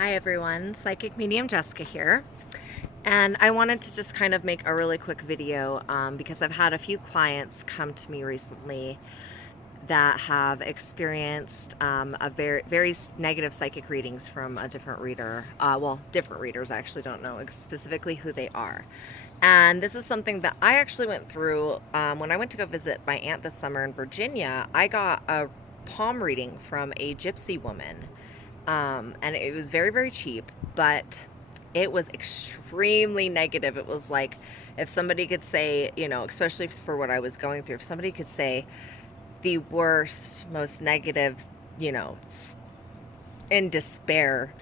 Hi everyone, Psychic Medium Jessica here. And I wanted to just kind of make a really quick video because I've had a few clients come to me recently that have experienced a very negative psychic readings from a different reader. Different readers. I actually don't know specifically who they are. And this is something that I actually went through when I went to go visit my aunt this summer in Virginia. I got a palm reading from a gypsy woman. And it was very, very cheap, but it was extremely negative. It was like if somebody could say, especially for what I was going through, if somebody could say the worst, most negative, you know, in despair,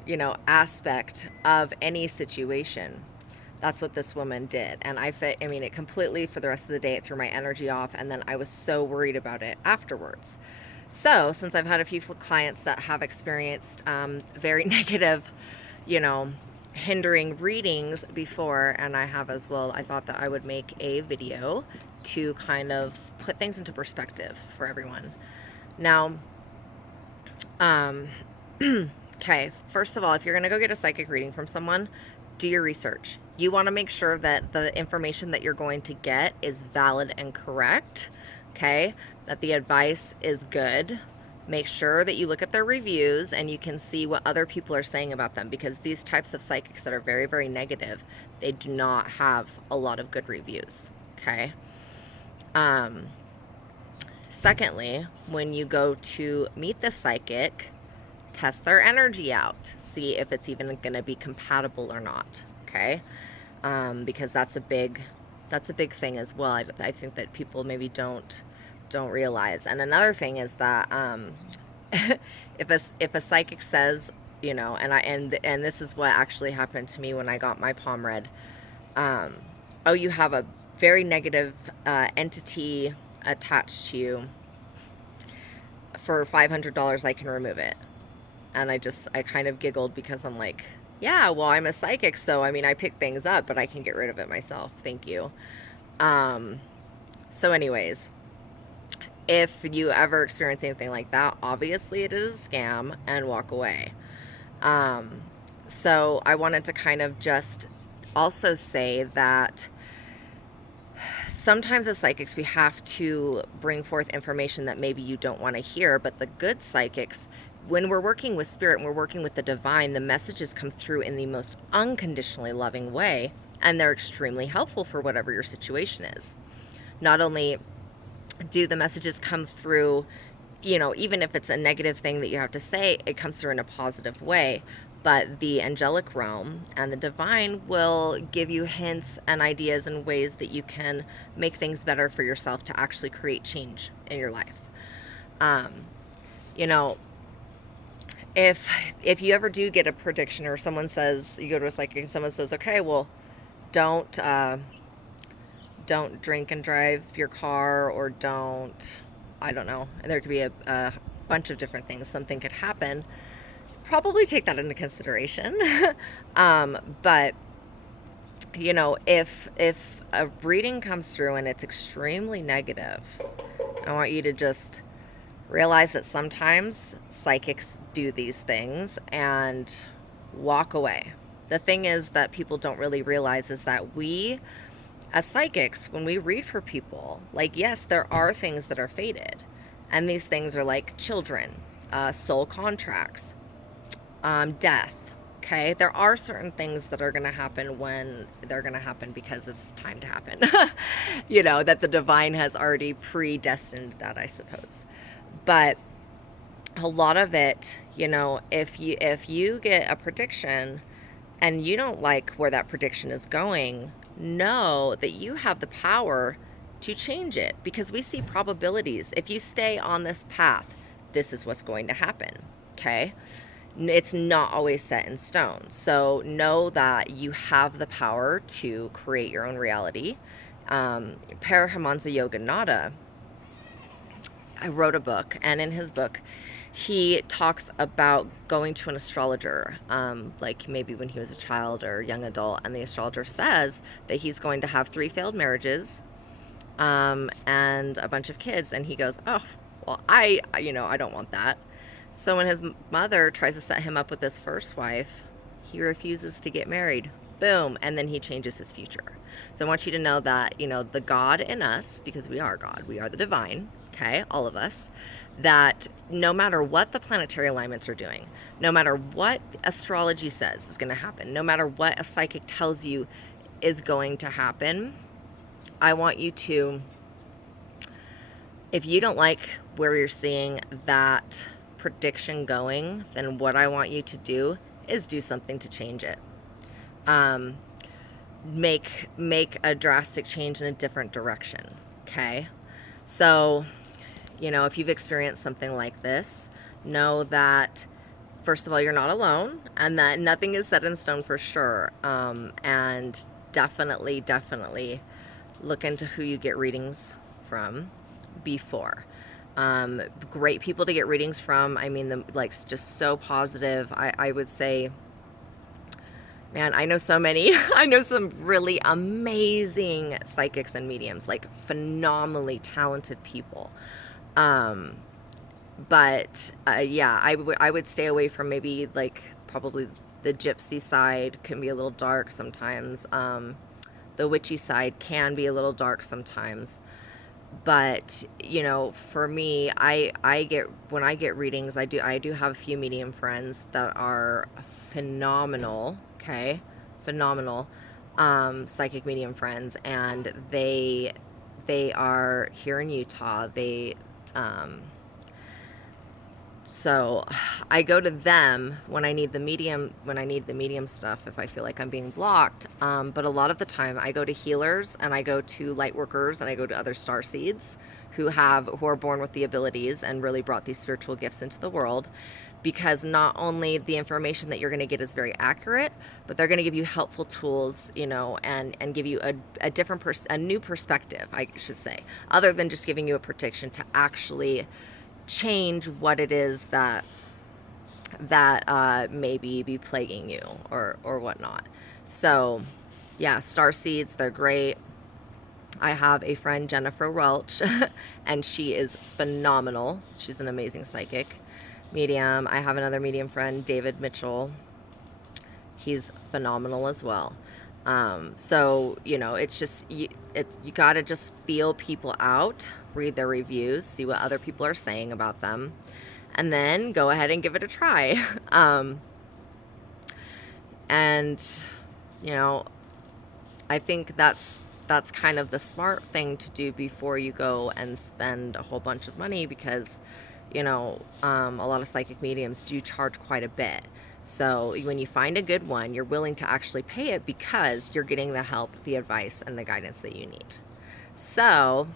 aspect of any situation. That's what this woman did. And it completely, for the rest of the day, it threw my energy off. And then I was so worried about it afterwards. So, since I've had a few clients that have experienced very negative, you know, hindering readings before, and I have as well, I thought that I would make a video to kind of put things into perspective for everyone. Now, okay, first of all, if you're going to go get a psychic reading from someone, do your research. You want to make sure that the information that you're going to get is valid and correct, okay? That the advice is good. Make sure that you look at their reviews and you can see what other people are saying about them, because these types of psychics that are very, very negative, they do not have a lot of good reviews, okay? Secondly, when you go to meet the psychic, test their energy out. See if it's even going to be compatible or not, okay? Because that's a big thing as well. I think that people maybe don't realize. And another thing is that if a psychic says, and this is what actually happened to me when I got my palm read. Oh, you have a very negative entity attached to you. For $500, I can remove it. And I kind of giggled because I'm like, yeah, well, I'm a psychic, so I pick things up, but I can get rid of it myself. Thank you. So anyways, if you ever experience anything like that, obviously it is a scam, and walk away. So I wanted to kind of just also say that sometimes as psychics, we have to bring forth information that maybe you don't want to hear, but the good psychics, when we're working with spirit and we're working with the divine, the messages come through in the most unconditionally loving way, and they're extremely helpful for whatever your situation is. Not only do the messages come through, even if it's a negative thing that you have to say, it comes through in a positive way. But the angelic realm and the divine will give you hints and ideas and ways that you can make things better for yourself to actually create change in your life. If you ever do get a prediction, or someone says, you go to a psychic and someone says, okay, well, don't drink and drive your car, or I don't know. And there could be a bunch of different things. Something could happen. Probably take that into consideration. But if a reading comes through and it's extremely negative, I want you to just realize that sometimes psychics do these things and walk away. The thing is that people don't really realize is that we, as psychics, when we read for people, yes, there are things that are fated. And these things are like children, soul contracts, death. Okay, there are certain things that are going to happen when they're going to happen because it's time to happen. That the divine has already predestined that, I suppose. But a lot of it, if you get a prediction and you don't like where that prediction is going, know that you have the power to change it, because we see probabilities. If you stay on this path, this is what's going to happen. Okay. It's not always set in stone. So know that you have the power to create your own reality. Paramahansa Yogananda, I wrote a book, and in his book, he talks about going to an astrologer, like maybe when he was a child or young adult, and the astrologer says that he's going to have 3 failed marriages, and a bunch of kids, and he goes, oh, well, I don't want that. So when his mother tries to set him up with his first wife, he refuses to get married. Boom. And then he changes his future. So I want you to know that, the God in us, because we are God, we are the divine, okay, all of us, that no matter what the planetary alignments are doing, no matter what astrology says is going to happen, no matter what a psychic tells you is going to happen, I want you to, if you don't like where you're seeing that prediction going, then what I want you to do is do something to change it. Make a drastic change in a different direction. Okay. So, if you've experienced something like this, know that first of all, you're not alone, and that nothing is set in stone for sure. And definitely look into who you get readings from before. Great people to get readings from. I mean, just so positive. I would say, man, I know so many. I know some really amazing psychics and mediums, like phenomenally talented people. But yeah, I would stay away from maybe probably the gypsy side can be a little dark sometimes. The witchy side can be a little dark sometimes. But for me, I get when I get readings, I do have a few medium friends that are phenomenal. Okay, phenomenal psychic medium friends, and they are here in Utah. So I go to them when I need the medium stuff, if I feel like I'm being blocked. But a lot of the time I go to healers, and I go to light workers, and I go to other star seeds who are born with the abilities and really brought these spiritual gifts into the world, because not only the information that you're going to get is very accurate, but they're going to give you helpful tools, and give you a new perspective, I should say, other than just giving you a prediction, to actually change what it is that maybe be plaguing you or whatnot. So yeah, star seeds, they're great. I have a friend, Jennifer Welch, and she is phenomenal. She's an amazing psychic medium. I have another medium friend, David Mitchell. He's phenomenal as well. So it's just you got to just feel people out, read their reviews, see what other people are saying about them, and then go ahead and give it a try. And I think that's kind of the smart thing to do before you go and spend a whole bunch of money, because a lot of psychic mediums do charge quite a bit. So when you find a good one, you're willing to actually pay it because you're getting the help, the advice, and the guidance that you need. So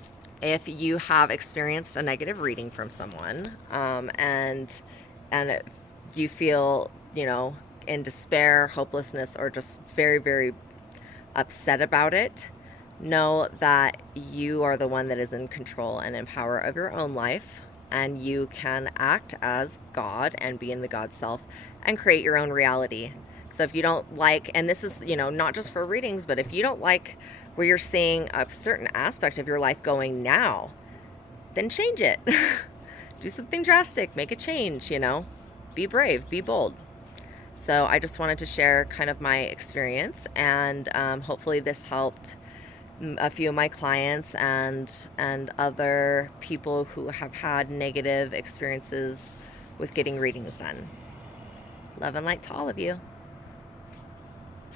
if you have experienced a negative reading from someone, and you feel, in despair, hopelessness, or just very, very upset about it, know that you are the one that is in control and in power of your own life, and you can act as God and be in the God self and create your own reality. So if you don't like, and this is, not just for readings, but if you don't like where you're seeing a certain aspect of your life going now, then change it. Do something drastic, make a change, be brave, be bold. So I just wanted to share kind of my experience, and hopefully this helped a few of my clients and other people who have had negative experiences with getting readings done. Love and light to all of you.